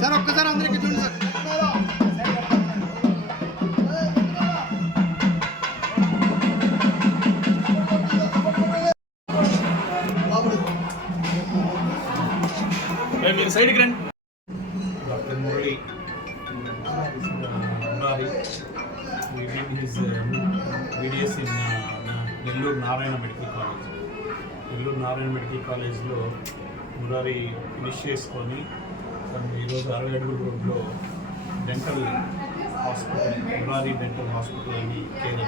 Sir ఒక్కసారి అందరికి చూడండి సార్. మీరు సైడ్కి రండి. Dr. Murali Murari, we did his BDS in Nellore Narayana Medical College. Nellore Narayana Medical College లో మురారి ఫినిష్ చేసుకొని తను ఈరోజు 60 అడుగుల రోడ్లో dental hospital, Murari dental hospital అని కేర్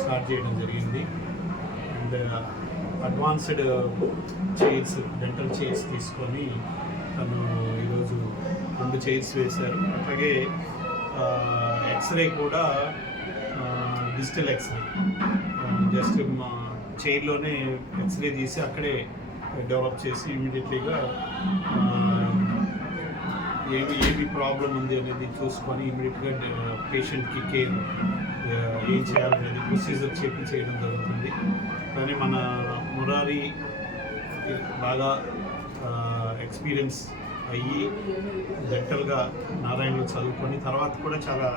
స్టార్ట్ చేయడం జరిగింది. And advanced chairs, dental chairs తీసుకొని తను ఈరోజు 2 చైర్స్ వేశారు. అట్లాగే ఎక్స్రే కూడా డిజిటల్ ఎక్స్రే, జస్ట్ మా చైర్లోనే ఎక్స్రే తీసి అక్కడే డెవలప్ చేసి ఇమీడియట్లీగా ఏమి ప్రాబ్లం ఉంది అనేది చూసుకొని ఇమీడియట్గా పేషెంట్కి కేర్ ఏం చేయాలనేది ప్రొసీజర్ చేయడం జరుగుతుంది. కానీ మన మురారి బాగా ఎక్స్పీరియన్స్ అయ్యి డెంటల్గా నారాయణలో చదువుకొని తర్వాత కూడా చాలా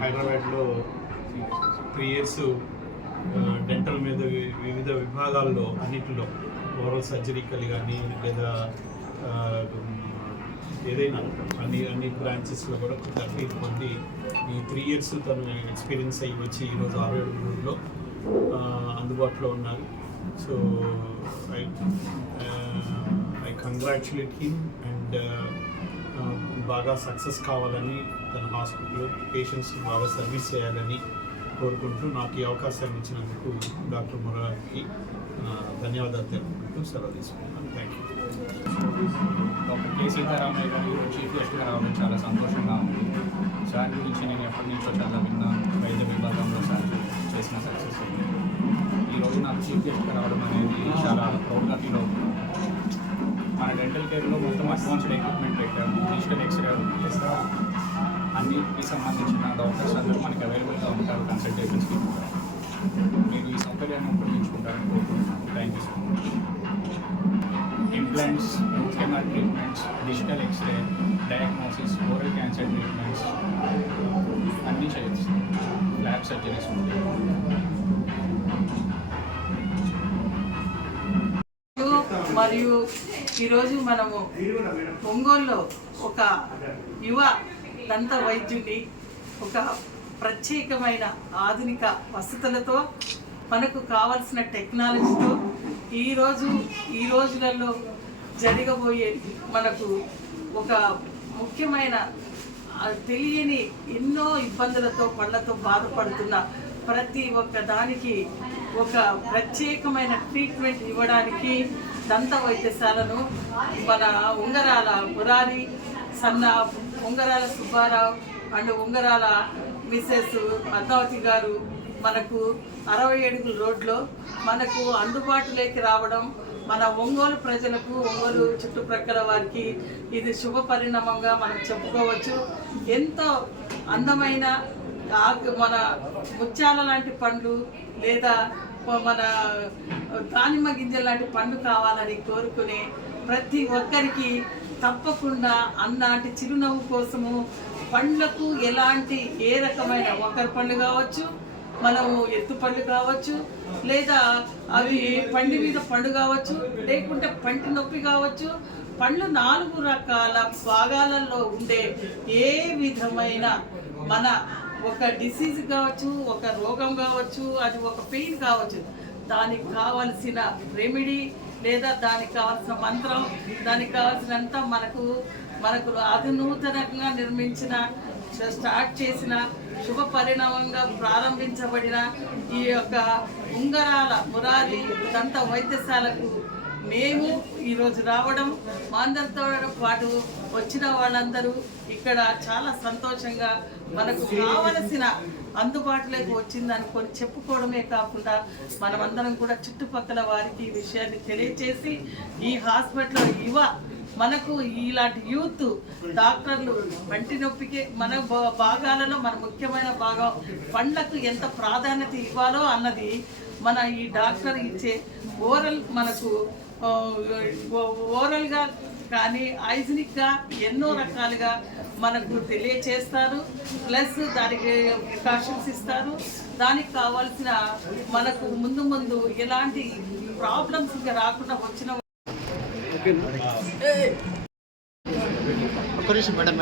హైదరాబాద్లో 3 years డెంటల్ మీద వివిధ విభాగాల్లో అన్నింటిలో ఓరల్ సర్జరీకల్ కానీ లేదా ఏదైనా అన్ని బ్రాంచెస్లో కూడా తర్ఫీదు పొంది ఈ 3 years తను ఎక్స్పీరియన్స్ అయ్యి వచ్చి ఈరోజు 67 రోజుల్లో అందుబాటులో ఉన్నారు. So I congratulate him and బాగా సక్సెస్ కావాలని, తన హాస్పిటల్ పేషెంట్స్కి బాగా సర్వీస్ చేయాలని కోరుకుంటూ నాకు ఈ అవకాశాన్ని ఇచ్చినందుకు డాక్టర్ మురారికి ధన్యవాదాలు తెలుపుకుంటూ సెలవు తీసుకున్నాను. Thank you. Doctor K Sitaramayya garu chief గెస్ట్గా రావడం చాలా సంతోషంగా ఉంది. సార్ గురించి నేను ఎప్పటి నుంచో చాలా విన్నాను. వైద్య విభాగంలో సార్ చేసిన సక్సెస్ ఈరోజు నాకు చీఫ్ గెస్ట్గా రావడం అనేది చాలా ప్రౌడ్గా ఫీల్ అవుతుంది. మన డెంటల్ కేర్లో మొత్తం అడ్వాన్స్డ్ ఎక్విప్మెంట్ పెట్టాము. డిజిటల్ ఎక్స్రే అన్నిటికి సంబంధించిన డాక్టర్స్ అందరూ మనకి అవైలబుల్గా ఉంటారు కన్సల్టేషన్స్కి. మీరు ఈ సౌకర్యాన్ని ఉపయోగించుకుంటారని కోరుకుంటున్నాను. Thank you so much. Implants, root canal treatments, digital x ray, diagnosis, oral cancer treatments అన్నీ చేయొచ్చు. ల్యాబ్ సర్జరీస్ ఉంటాయి. మరియు ఈరోజు మనము ఒంగోలులో ఒక యువ దంత వైద్యుని ఒక ప్రత్యేకమైన ఆధునిక వసతులతో మనకు కావలసిన టెక్నాలజీతో ఈ రోజులలో జరగబోయే మనకు ఒక ముఖ్యమైన తెలియని ఎన్నో ఇబ్బందులతో పళ్ళతో బాధపడుతున్న ప్రతి ఒక్క దానికి ఒక ప్రత్యేకమైన ట్రీట్మెంట్ ఇవ్వడానికి దంత వైద్యశాలను మన ఉంగరాల మురారి, సన్న ఉంగరాల Subbarao and Ungarala Mrs Padmavati గారు మనకు 60 అడుగుల రోడ్లో మనకు అందుబాటులోకి రావడం మన ఒంగోలు ప్రజలకు, ఒంగోలు చుట్టుప్రక్కల వారికి ఇది శుభ పరిణామంగా మనం చెప్పుకోవచ్చు. ఎంతో అందమైన మన ముత్యాల లాంటి పండ్లు లేదా మన దానిమ్మ గింజల లాంటి పండు కావాలని కోరుకునే ప్రతి ఒక్కరికి తప్పకుండా అన్నాటి చిరునవ్వు కోసము పండ్లకు ఎలాంటి ఏ రకమైన ఒకరి పండు కావచ్చు, మనము ఎత్తుపళ్ళు కావచ్చు, లేదా అవి పండి మీద పండు కావచ్చు, లేకుంటే పంటి నొప్పి కావచ్చు. పండ్లు 4 రకాల భాగాలలో ఉండే ఏ విధమైన మన ఒక డిసీజ్ కావచ్చు, ఒక రోగం కావచ్చు, అది ఒక పెయిన్ కావచ్చు, దానికి కావలసిన రెమెడీ లేదా దానికి కావాల్సిన మంత్రం, దానికి కావాల్సినంత మనకు అధునూతనంగా నిర్మించిన, స్టార్ట్ చేసిన, శుభ పరిణామంగా ప్రారంభించబడిన ఈ యొక్క ఉంగరాల మురారి దంత వైద్యశాలకు మేము ఈరోజు రావడం, మా అందరితో పాటు వచ్చిన వాళ్ళందరూ ఇక్కడ చాలా సంతోషంగా మనకు కావలసిన అందుబాటులోకి వచ్చింది అనుకొని చెప్పుకోవడమే కాకుండా మనమందరం కూడా చుట్టుపక్కల వారికి ఈ విషయాన్ని తెలియచేసి ఈ హాస్పిటల్ మనకు ఇలాంటి యూత్ డాక్టర్లు పంటి నొప్పికి మన భాగాలలో మన ముఖ్యమైన భాగం పండ్లకు ఎంత ప్రాధాన్యత ఇవ్వాలో అన్నది మన ఈ డాక్టర్ ఇచ్చే మనకు ఓరల్గా కానీ హైజినిక్గా ఎన్నో రకాలుగా మనకు తెలియచేస్తారు. ప్లస్ దానికి ప్రికాషన్స్ ఇస్తారు. దానికి కావాల్సిన మనకు ముందు ఎలాంటి ప్రాబ్లమ్స్ ఇంకా రాకుండా వచ్చిన ఒక్క నిమిషం మేడం